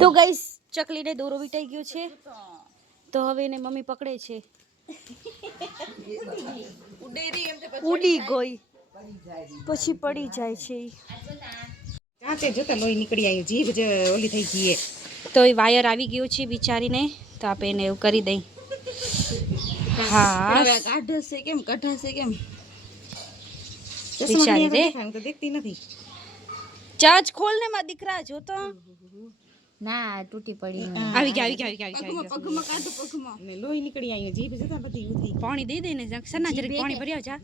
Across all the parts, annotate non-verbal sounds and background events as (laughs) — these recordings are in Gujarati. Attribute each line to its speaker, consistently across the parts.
Speaker 1: તો ગાઈસ ચકલીને દોરો વીટાઈ ગયો છે. તો હવે એને મમ્મી પકડે છે. ઉડી ગઈ. પછી પડી જાય છે. ઈ.
Speaker 2: જોતા લોહી નીકળી આવ્યું જીભ જે ઓલી થઈ ગઈ એ.
Speaker 1: તો એ વાયર આવી ગયો છે બિચારીને તો આપણે એને એવું કરી દઈ. હા.
Speaker 2: કાઢશે કેમ કઢાશે કેમ?
Speaker 1: બિચારી રે.
Speaker 2: તો દેખતી નથી.
Speaker 1: ચાર્જ ખોલ ને માં દીકરા જો તો.
Speaker 3: ના તૂટી પડી
Speaker 1: આવી ગયા આવી ગયા આવી ગયા આવી
Speaker 2: પગમાં કાઢો પગમાં. ને લોહી નીકળી આવ્યું જીભ જતા બધી એવું થઈ
Speaker 1: પાણી દઈ દે ને. સના જરી પાણી ભર્યા જા.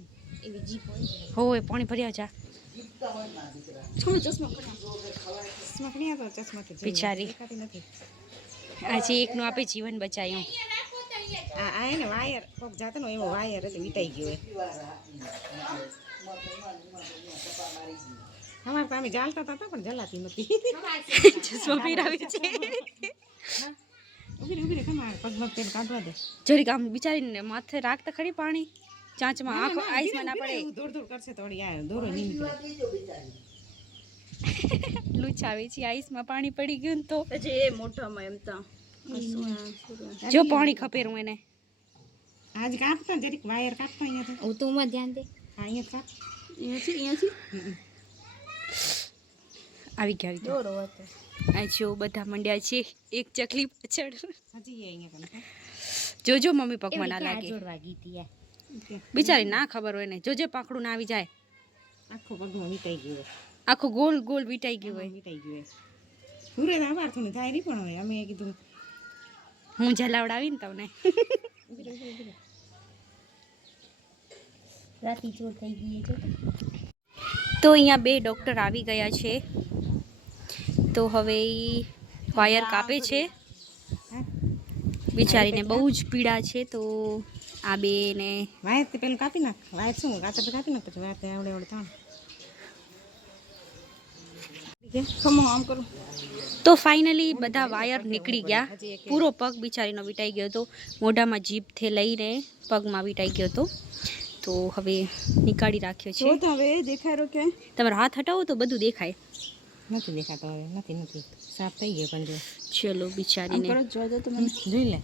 Speaker 1: હોવે પાણી હોય હોય
Speaker 2: ચશ્મા ભર્યા જા
Speaker 1: બિચારી. આજે એકનું આપે જીવન બચાવ્યું
Speaker 2: આ આ એને વાયર કોક જાતો નો એવો વાયર હતો વિટાઈ ગયો અમારે તો અમે જાલતા હતા પણ જલાતી નથી.
Speaker 1: ચશ્મા પહેરાવી છે.
Speaker 2: ઊભી રે ઊભી રે તમારે પગમાં પેલું કાઢવા દે.
Speaker 1: જરીક આમ બિચારીને માથે રાખતા ખરી પાણી. ચાંચમાં આંખો આઈસમાં ના પડે.
Speaker 2: દોડ દોડ કરશે તો વળી આ દોરો નહીં નીકળે
Speaker 1: લૂછાવે છે આઈસમાં પાણી પડી ગયું ને તો.
Speaker 3: પછી એ મોઢામાં એમ તો.
Speaker 1: જો પાણી ખપેરું એને.
Speaker 2: આજ કાપતા જરીક વાયર કાપતા અહીંયા
Speaker 3: હું તું માં ધ્યાન દે.
Speaker 2: હા અહીંયા કાપ.
Speaker 3: અહીંયાથી અહીંયાથી
Speaker 1: આવી ગયા આવી ગયા
Speaker 3: દોરો હતો
Speaker 1: આ જો બધા મંડ્યા છે એક ચકલી પાછળ. જોજો મમ્મી પગમાં ના લાગે. બિચારી ના ખબર હોય ને જોજે પાકડું ના આવી જાય.
Speaker 2: આખો પગમાં વીટાઈ ગયો
Speaker 1: આખું ગોલ ગોલ વીટાઈ ગયું હોય.
Speaker 2: વીટાઈ ગયો પૂરે ના મારતું ને થાય પણ હવે અમે કીધું
Speaker 1: હું જલાવડાવી ને તમને.
Speaker 3: રાતી ચોર થઈ ગઈ છે
Speaker 1: તો અહીંયા બે ડૉક્ટર આવી ગયા છે. તો હવે વાયર કાપે છે. બિચારીને બહુ જ પીડા છે તો આ બેને
Speaker 2: વાયર તે પેલું કાપી નાખ. વાયર શું? કાતર તો કાપી નાખ પછી વાયર તે આવડે આવડે કરું.
Speaker 1: તો ફાઇનલી બધા વાયર નીકળી ગયા. પૂરો પગ બિચારીનો વીટાઈ ગયો હતો. મોઢામાં જીભથી લઈને પગમાં વીટાઈ ગયો હતો. તો હવે નીકાળી રાખ્યો છે.
Speaker 2: હવે દેખાય કે
Speaker 1: તમારો હાથ હટાવો તો બધું દેખાય.
Speaker 2: નથી દેખાતો હવે નથી નથી. સાફ થઈ ગયો પણ જો.
Speaker 1: ચલો બિચારીને.
Speaker 2: જોઈ દો તો મને. જોઈ લે.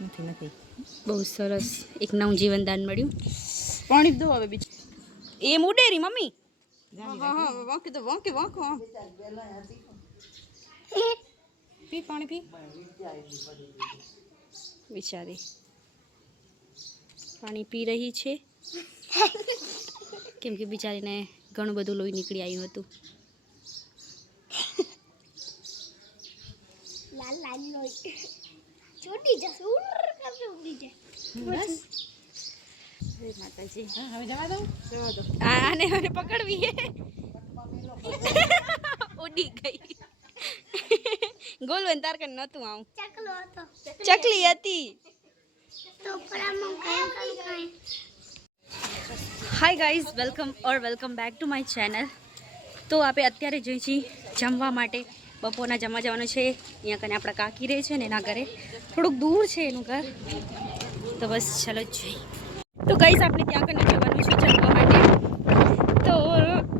Speaker 2: નથી નથી.
Speaker 1: બહુ સરસ. એક નવું જીવનદાન મળ્યું.
Speaker 2: પાણી દો હવે બીજું.
Speaker 1: એ મુડેરી મમ્મી.
Speaker 2: વાંકી દો વાંકી વાંકો પી પાણી પી.
Speaker 1: બિચારી. પાણી પી રહી છે. (laughs) કેમ કે બિચારીને ઘણું બધું લોહી નીકળી આવ્યું હતું.
Speaker 3: લાલ લાલ લોહી. છોટી જશે ઉર કરશે ઉડી જાય.
Speaker 1: જય માતાજી.
Speaker 2: હા હવે જવા દઉં જવા દો.
Speaker 1: આને હવે પકડવી ઉડી ગઈ. ગોલવન તાર કન નહોતું આવું.
Speaker 3: ચકલો હતો.
Speaker 1: ચકલી હતી.
Speaker 3: તો પરામાં કયા કઈ
Speaker 1: hi guys welcome or welcome back to my channel તો આપણે અત્યારે જઈએ છીએ જમવા માટે. બપોરના જમવા જવાનું છે. અહીંયા કને આપણા કાકી રહે છે ને એના ઘરે. થોડુંક દૂર છે એનું ઘર. તો બસ ચલો જઈએ. તો ગાઈઝ આપણે ત્યાં કને જવાનું છે જમવા માટે. તો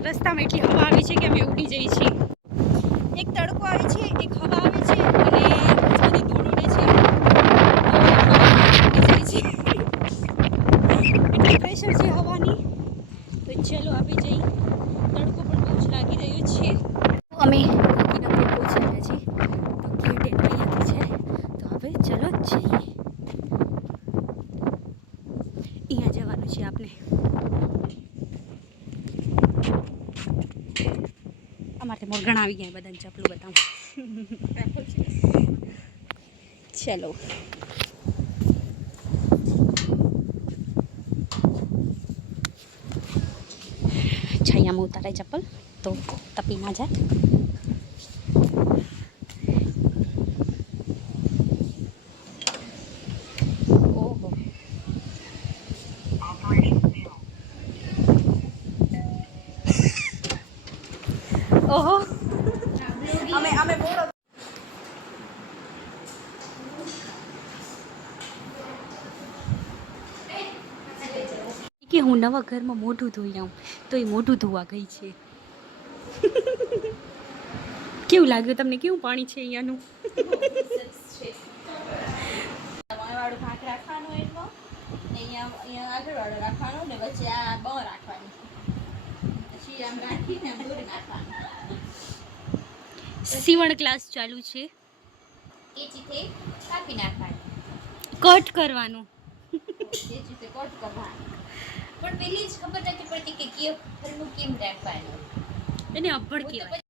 Speaker 1: રસ્તામાં એટલી હવા આવે છે કે અમે ઉડી જઈએ છીએ એક તડકો આવે છે એક હવા આવે છે અને બધી ધૂળ ઉડે છે તો ઉડી જઈએ છીએ એટલી પ્રેશર છે હવાની તો ચલો આપણે જઈ તડકો પણ બહુ જ લાગી રહ્યો છે અમે કાકીના ઘરે પહોંચી રહ્યા છીએ તો ગેટ એનો અહીંયાથી છે તો હવે ચલો જઈએ અહીંયા જવાનું છે આપણે મોરગણ આવી ગયા બધાને ચપલું બતાવું. ચલો. છાયામાં ઉતારે ચપ્પલ તો તપી ના જાય ઓહો ઓહો અમે અમે બોલો કે હું નવા ઘરમાં મોઢું ધોઈ આવું તો એ મોઢું ધોવા ગઈ છે. (laughs) કેવું લાગ્યું તમને? કેવું પાણી છે અહીંયાનું?
Speaker 4: ભાગ રાખવાનો એટલો ને અહીંયા અહીંયા આગળ વાળો રાખવાનો ને વચ્ચે આ બ રાખવાની. પછી આમ રાખીને દૂર નાખવાનું.
Speaker 1: સીવણ ક્લાસ ચાલુ છે.
Speaker 4: કેચીથી કાપી નાખવાનું.
Speaker 1: કટ કરવાનું.
Speaker 4: કેચીથી કોટ કરવાનું. પણ પેલી જ ખબર નથી પડતી કે કયો ફરનું કેમ રાખવાનું.
Speaker 1: એને
Speaker 4: તો
Speaker 1: કહેવાય.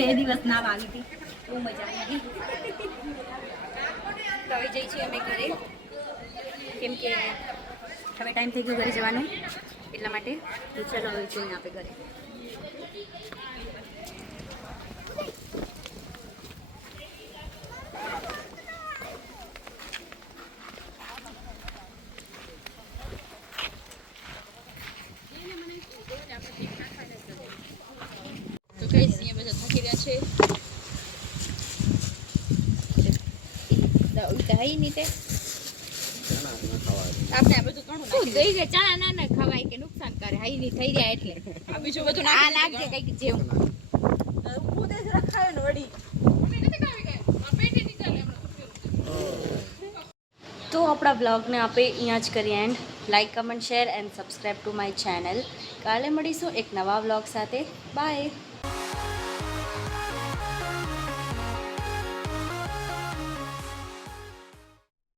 Speaker 1: બે દિવસ ના આવી હતી. બહુ મજા આવી તો હવે જઈ છીએ અમે ઘરે. કેમ કે હવે ટાઈમ થઈ ગયો ઘરે જવાનો. એટલા માટે ચાલો હવે જઈએ આપણે ઘરે
Speaker 4: તો કઈ અહીંયા બધા થાકી રહ્યા છે ઉતાઈ ની તે આપણે આ બધું ઘણું દઈ ચણા ના ના ખવાય કે નુકસાન કરે? હાઈ ની થઈ જાય એટલે. આ બીજું બધું આ લાગે કંઈક જેવું. જ રખાયો ને
Speaker 1: તો આપણા બ્લોગને આપણે અહીંયા જ કરીએ and like comment share and subscribe to my channel કાલે મળીશું એક નવા બ્લોગ સાથે. બાય